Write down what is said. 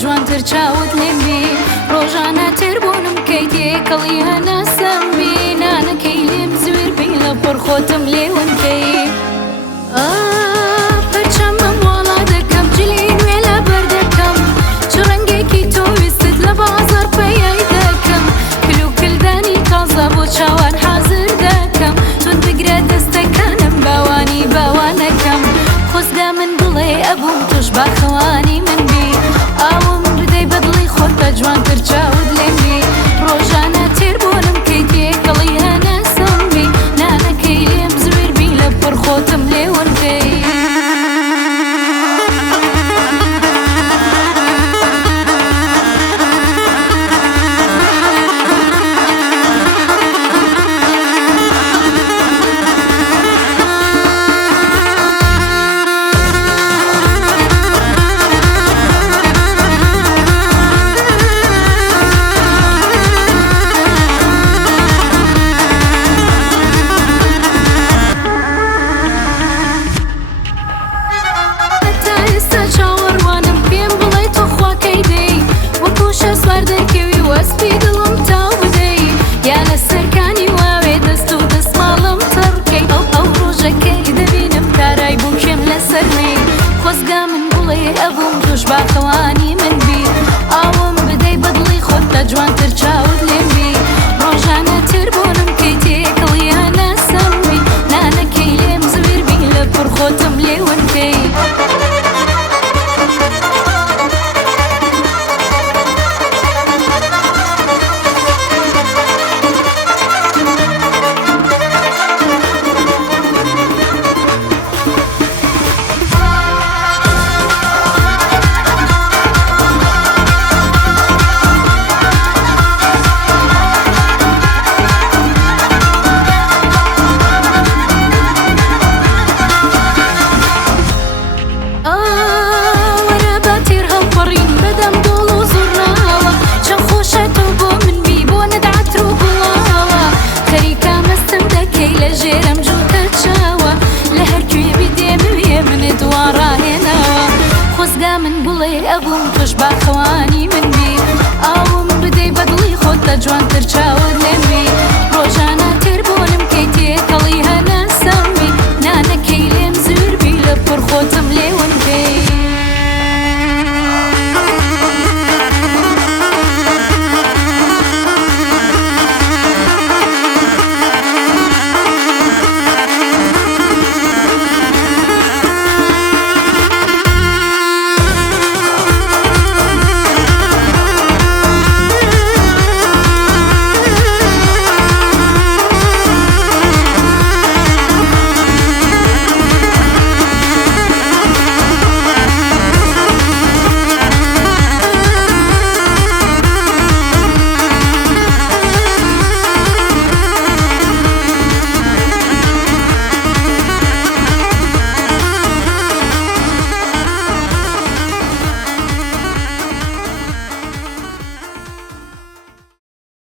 جوانتر چاوت لێم بی ڕۆژانە تێربوونم کەیتێ کەڵی هەناسەم بی نانەکەی لێم زوێر بی لە پڕخۆتم لێونکەی پەرچەمم واڵا دەکەم جلی نوێ لە بەردەکەم چ ڕەنگێکی تۆ ویستت لە بازاڕ پەیای دەکەم کلوکلدانی تازە بۆ چاوان حازر دەکەم تون بگرە دەستەکانم باوانی باوانەکەم خۆزگا من بڵێ ئەبووم توش باخەوانی من بی ئاوم بدەی بەدڵی خۆت بە جوانتر چاوت لێم بی ڕۆژانە تێربوونم کەیتێ کەڵی هەناسەم بی نانەکەی لێم زوێر بی لە پڕخۆتم لێونکەی ئەبووم توش باخەوانی من بی ئاوم بدەی بەدڵی خۆت بە جوانتر چاوت لێم بی ڕۆژانە تێربوونم کەیتێ کەڵی هەناسەم بی نانەکەی لێم زوێر بی لە پڕخۆتم لێونکەی ژێرم جوتە چاوە لە هەرکوێ بیدێ منت وا ڕاهێناوە خۆزگا من بڵێ ئەبووم توش باخەوانی من بی ئاوم بدەی بەدڵی خۆت بە جوانتر چاوت